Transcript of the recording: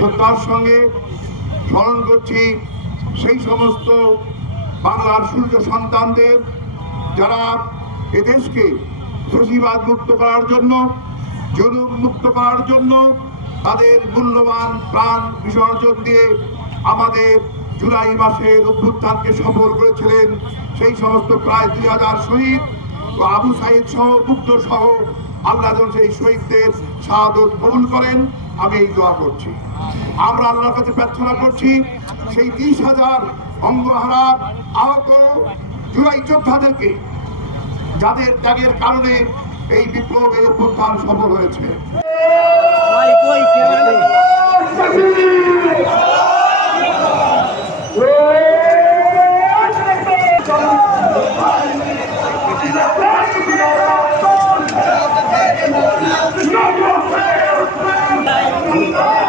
শ্রদ্ধার সঙ্গে স্মরণ করছি সেই সমস্ত বাংলার সূর্য সন্তানদের যারা এদেশকে ফ্যাসিবাদ মুক্ত করার জন্য, জুলুম মুক্ত করার জন্য তাদের মূল্যবান প্রাণ বিসর্জন দিয়ে আমাদের জুলাই মাসের অভ্যুত্থানকে সফল করেছিলেন। সেই সমস্ত প্রায় 2000 শহীদ ও আবু সাইদ সহ মুক্ত সহ আল্লাহ সেই শহীদদের শাহাদত কবুল করেন। আমি এই দোয়া করছি। আমরা আল্লাহর কাছে প্রার্থনা করছি সেই 30,000 অঙ্গহারা আহত জুলাই যোদ্ধাদেরকে, যাদের ত্যাগের কারণে এই বিপ্লব, এই অভ্যুত্থান সফল হয়েছে। No!